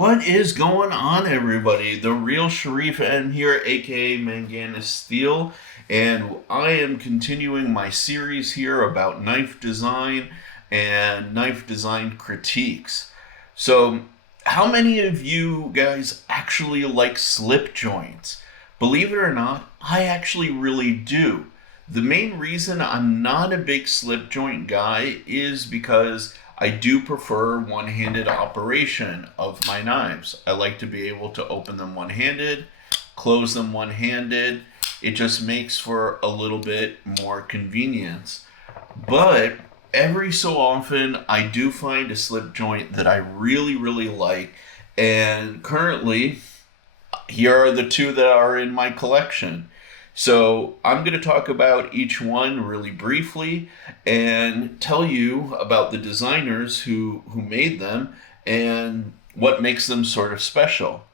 What is going on, everybody? TheRealSherifM here, aka ManganasSteel, and I am continuing my series here about knife design and knife design critiques. So, how many of you guys actually like slip joints? Believe it or not, I actually really do. The main reason I'm not a big slip joint guy is because I do prefer one-handed operation of my knives. I like to be able to open them one-handed, close them one-handed. It just makes for a little bit more convenience. But every so often, I do find a slip joint that I really, really like. And currently, here are the two that are in my collection. So I'm going to talk about each one really briefly and tell you about the designers who made them and what makes them sort of special.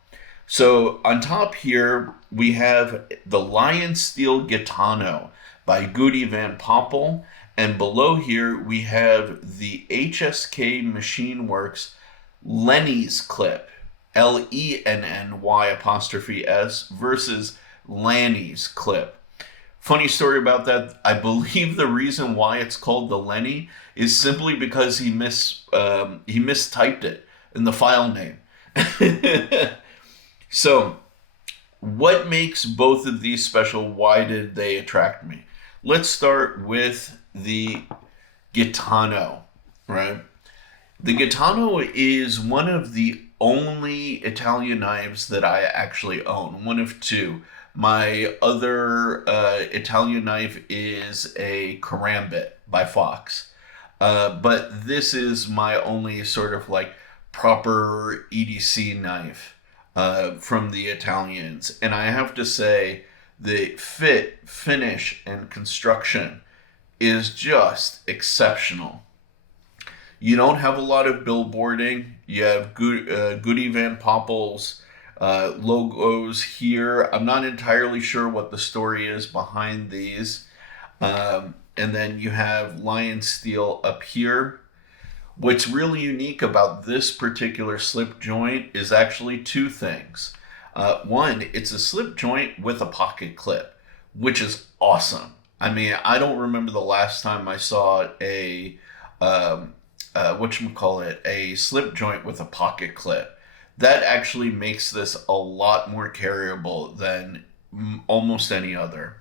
So on top here, we have the ManganasSteel Gitano by Gutey van Poppel. And below here, we have the HSK Machine Works Lenny's clip, Lenny''S versus Lanny's clip. Funny story about that. I believe the reason why it's called the Lenny is simply because he mistyped it in the file name. So, what makes both of these special? Why did they attract me? Let's start with the Gitano, right? The Gitano is one of the only Italian knives that I actually own, one of two. My other Italian knife is a Karambit by Fox. But this is my only sort of like proper EDC knife from the Italians. And I have to say, the fit, finish, and construction is just exceptional. You don't have a lot of billboarding. You have Gutey van Poppel's logos here. I'm not entirely sure what the story is behind these. And then you have ManganasSteel up here. What's really unique about this particular slip joint is actually two things. One, it's a slip joint with a pocket clip, which is awesome. I mean, I don't remember the last time I saw a a slip joint with a pocket clip. That actually makes this a lot more carryable than almost any other.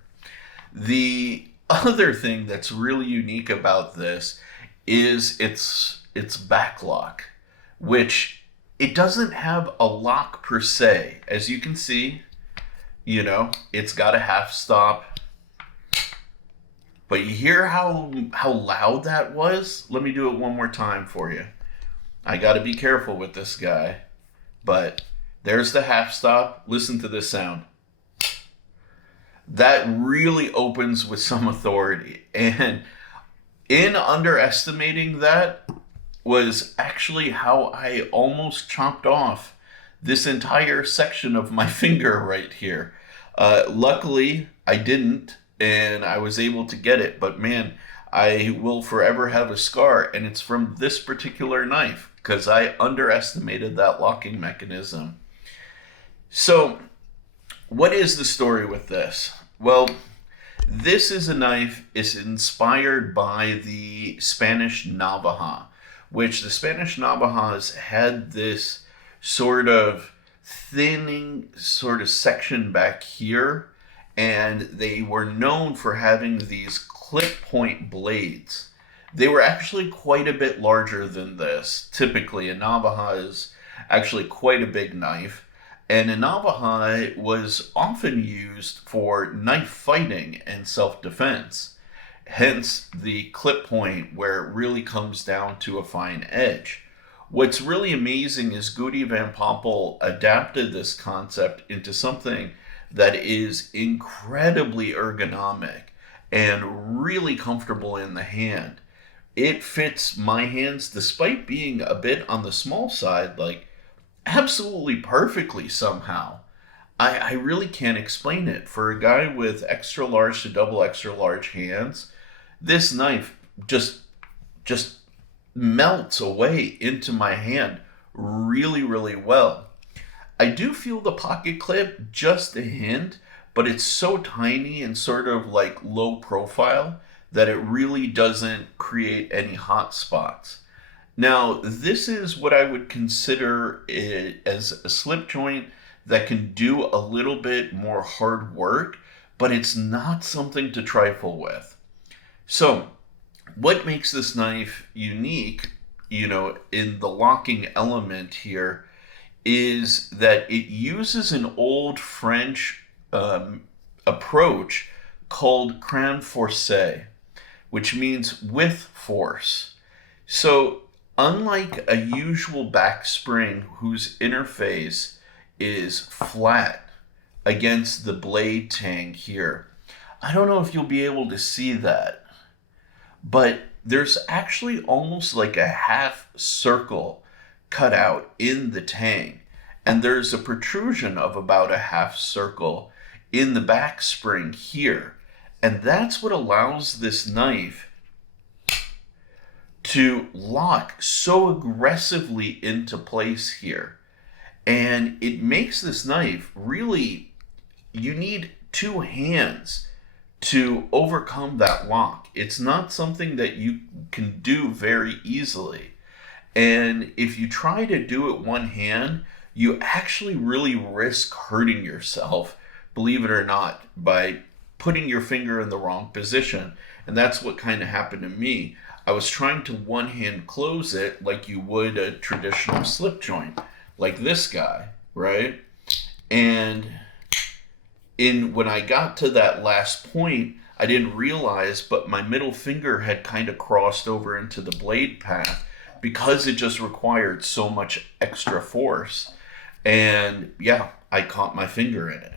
The other thing that's really unique about this is its back lock, which it doesn't have a lock per se. As you can see, it's got a half stop. But you hear how loud that was? Let me do it one more time for you. I got to be careful with this guy. But there's the half stop. Listen to this sound. That really opens with some authority. And in underestimating that was actually how I almost chopped off this entire section of my finger right here. Luckily, I didn't, and I was able to get it. But man, I will forever have a scar, and it's from this particular knife, because I underestimated that locking mechanism. So, what is the story with this? Well, this is a knife is inspired by the Spanish Navaja, which the Spanish Navajas had this sort of thinning sort of section back here, and they were known for having these clip point blades. They were actually quite a bit larger than this. Typically, a Navaja is actually quite a big knife, and a Navaja was often used for knife fighting and self-defense. Hence the clip point, where it really comes down to a fine edge. What's really amazing is Gutey van Poppel adapted this concept into something that is incredibly ergonomic and really comfortable in the hand. It fits my hands, despite being a bit on the small side, like absolutely perfectly somehow. I really can't explain it. For a guy with extra large to double extra large hands, this knife just melts away into my hand really, really well. I do feel the pocket clip just a hint, but it's so tiny and sort of like low profile that it really doesn't create any hot spots. Now, this is what I would consider it as a slip joint that can do a little bit more hard work, but it's not something to trifle with. So, what makes this knife unique, in the locking element here, is that it uses an old French approach called cran forcé, which means with force. So, unlike a usual back spring whose interface is flat against the blade tang here, I don't know if you'll be able to see that, but there's actually almost like a half circle cut out in the tang, and there's a protrusion of about a half circle in the back spring here, and that's what allows this knife to lock so aggressively into place here. And it makes this knife really, you need two hands to overcome that lock. It's not something that you can do very easily. And if you try to do it one hand, you actually really risk hurting yourself, believe it or not, by putting your finger in the wrong position. And that's what kind of happened to me. I was trying to one hand close it like you would a traditional slip joint, like this guy, right? And when I got to that last point, I didn't realize, but my middle finger had kind of crossed over into the blade path because it just required so much extra force. And yeah, I caught my finger in it.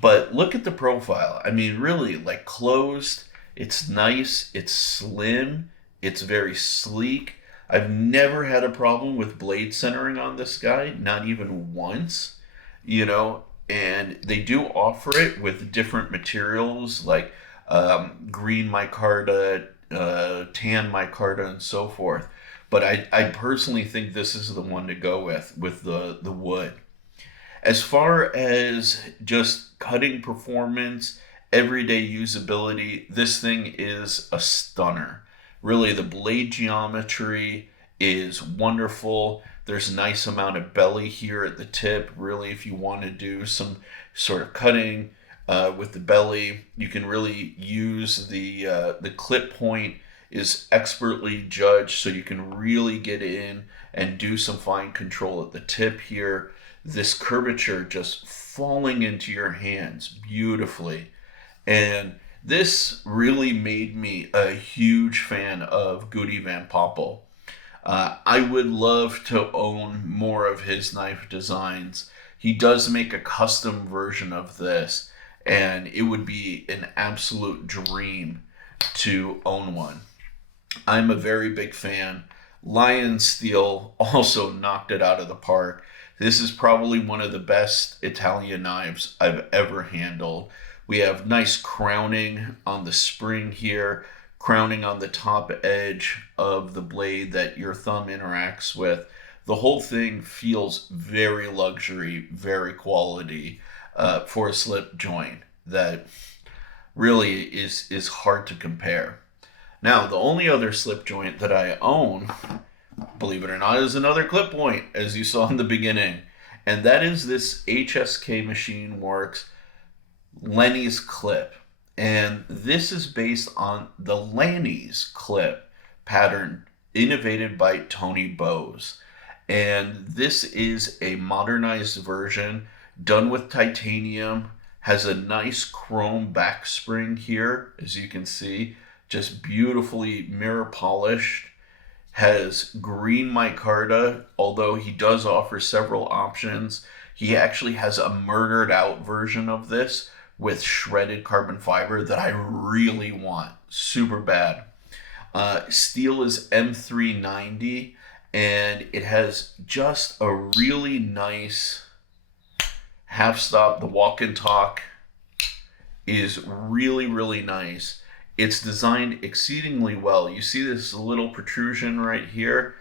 But look at the profile. I mean, really, like closed, it's nice, it's slim, it's very sleek. I've never had a problem with blade centering on this guy, not even once, and they do offer it with different materials like green micarta, tan micarta, and so forth. But I personally think this is the one to go with the wood. As far as just cutting performance, everyday usability, this thing is a stunner. Really, the blade geometry is wonderful. There's a nice amount of belly here at the tip. Really, if you want to do some sort of cutting with the belly, you can really use the clip point is expertly judged, so you can really get in and do some fine control at the tip here. This curvature just falling into your hands beautifully. And this really made me a huge fan of Goody Van Poppel. I would love to own more of his knife designs. He does make a custom version of this, and it would be an absolute dream to own one. I'm a very big fan. LionSteel also knocked it out of the park. This is probably one of the best Italian knives I've ever handled. We have nice crowning on the spring here, crowning on the top edge of the blade that your thumb interacts with. The whole thing feels very luxury, very quality for a slip joint that really is hard to compare. Now, the only other slip joint that I own, believe it or not, is another clip point, as you saw in the beginning. And that is this HSK Machine Works Lenny's clip. And this is based on the Lenny's clip pattern innovated by Tony Bowes. And this is a modernized version done with titanium, has a nice chrome back spring here, as you can see, just beautifully mirror polished, has green micarta, although he does offer several options. He actually has a murdered out version of this with shredded carbon fiber that I really want, super bad. Steel is M390, and it has just a really nice half stop. The walk and talk is really, really nice. It's designed exceedingly well. You see this little protrusion right here?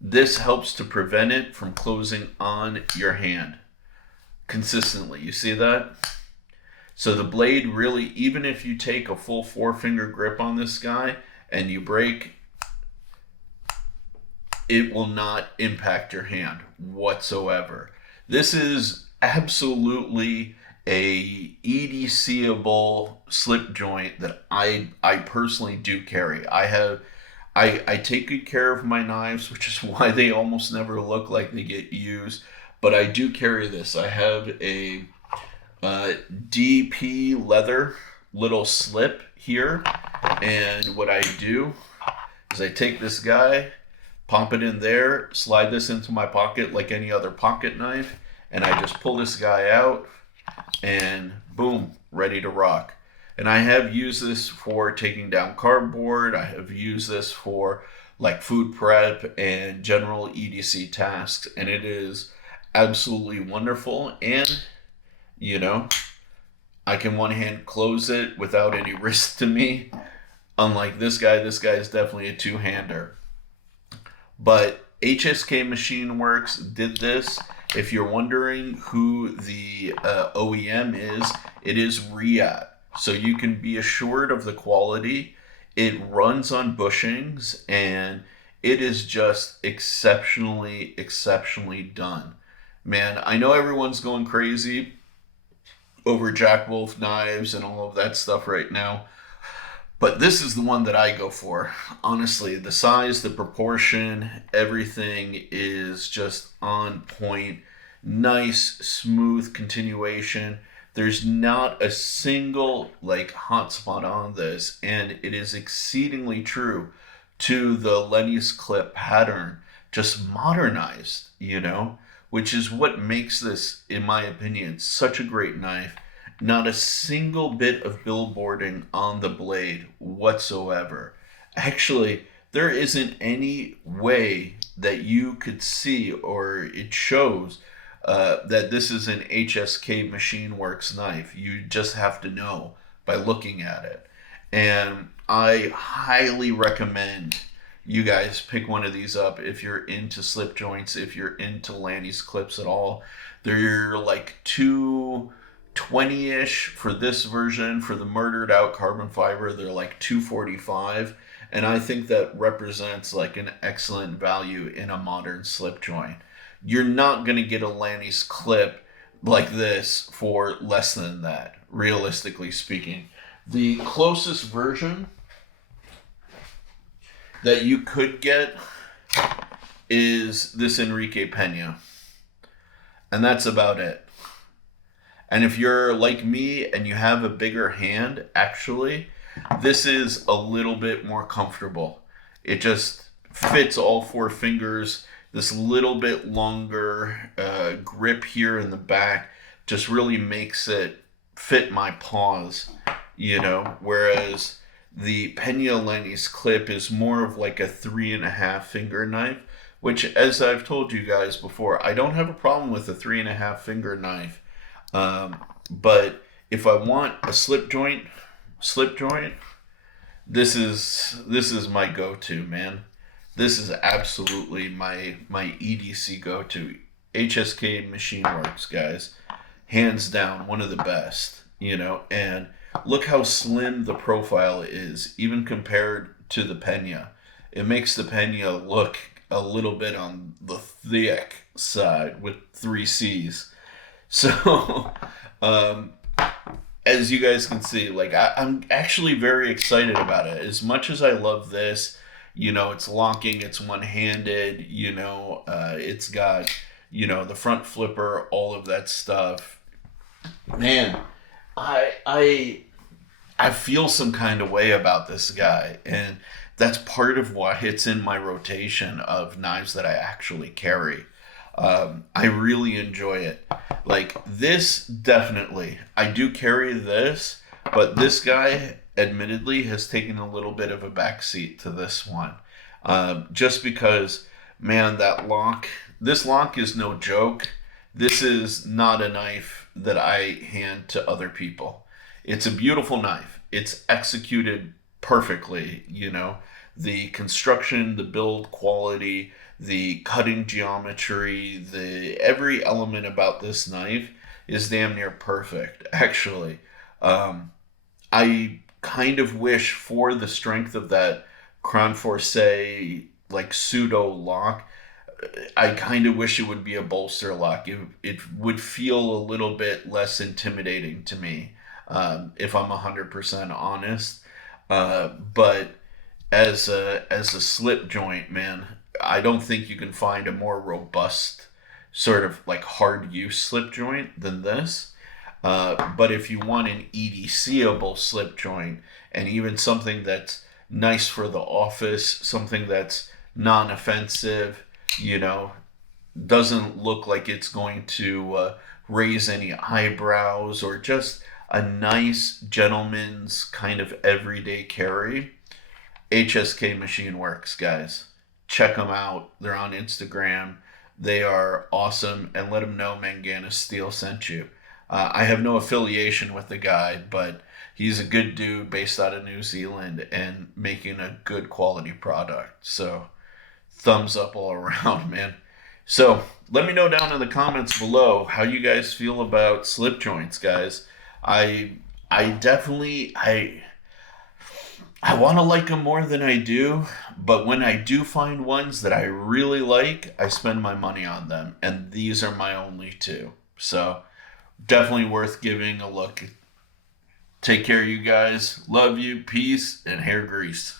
this helps to prevent it from closing on your hand consistently. You see that? So the blade really, even if you take a full 4-finger grip on this guy and you break, it will not impact your hand whatsoever. This is absolutely a EDC-able slip joint that I personally do carry. I take good care of my knives, which is why they almost never look like they get used. But I do carry this. I have a DP leather little slip here, and what I do is I take this guy, pop it in there, slide this into my pocket like any other pocket knife, and I just pull this guy out, and boom, ready to rock. And I have used this for taking down cardboard. I have used this for like food prep and general EDC tasks, and it is absolutely wonderful. And you know, I can one hand close it without any risk to me. Unlike this guy is definitely a two-hander. But HSK Machine Works did this. If you're wondering who the OEM is, it is Riyadh. So you can be assured of the quality. It runs on bushings, and it is just exceptionally done. Man, I know everyone's going crazy over Jack Wolf knives and all of that stuff right now, but this is the one that I go for. Honestly, the size, the proportion, everything is just on point. Nice, smooth continuation. There's not a single like hot spot on this, and it is exceedingly true to the Lenny's clip pattern, just modernized, you know, which is what makes this, in my opinion, such a great knife. Not a single bit of billboarding on the blade whatsoever. Actually, there isn't any way that you could see, or it shows that this is an HSK Machine Works knife. You just have to know by looking at it. And I highly recommend you guys pick one of these up if you're into slip joints, if you're into Lenny's clips at all. They're like $220-ish for this version. For the murdered out carbon fiber, they're like $245. And I think that represents like an excellent value in a modern slip joint. You're not going to get a Lenny's clip like this for less than that, realistically speaking. The closest version that you could get is this Enrique Pena. And that's about it. And if you're like me and you have a bigger hand, actually, this is a little bit more comfortable. It just fits all 4 fingers. This little bit longer grip here in the back just really makes it fit my paws, you know, whereas the Pena Lenny's clip is more of like a 3.5 finger knife, which, as I've told you guys before, I don't have a problem with a 3.5 finger knife. But if I want a slip joint, this is my go-to, man. This is absolutely my EDC go-to. HSK Machine Works, guys. Hands down, one of the best, you know. And look how slim the profile is, even compared to the Pena. It makes the Pena look a little bit on the thick side with 3 C's. So, as you guys can see, like I'm actually very excited about it. As much as I love this, you know, it's locking, it's one-handed, you know, it's got, you know, the front flipper, all of that stuff. Man, I feel some kind of way about this guy, and that's part of why it's in my rotation of knives that I actually carry. I really enjoy it. Like this, definitely. I do carry this, but this guy admittedly has taken a little bit of a backseat to this one. Just because, man, that lock, this lock is no joke. This is not a knife that I hand to other people. It's a beautiful knife. It's executed perfectly, you know. The construction, the build quality, the cutting geometry, every element about this knife is damn near perfect, actually. I kind of wish, for the strength of that Crown Force like pseudo lock, I kind of wish it would be a bolster lock. It would feel a little bit less intimidating to me, if I'm 100% honest. But as a slip joint, man, I don't think you can find a more robust sort of like hard use slip joint than this. But if you want an EDCable slip joint, and even something that's nice for the office, something that's non-offensive, you know, doesn't look like it's going to raise any eyebrows, or just a nice gentleman's kind of everyday carry, HSK Machine Works, guys. Check them out. They're on Instagram. They are awesome, and let them know ManganasSteel sent you. I have no affiliation with the guy, but he's a good dude based out of New Zealand and making a good quality product. So thumbs up all around, man. So let me know down in the comments below how you guys feel about slip joints, guys. I definitely I want to like them more than I do, but when I do find ones that I really like, I spend my money on them, and these are my only two. So definitely worth giving a look. Take care, you guys. Love you. Peace and hair grease.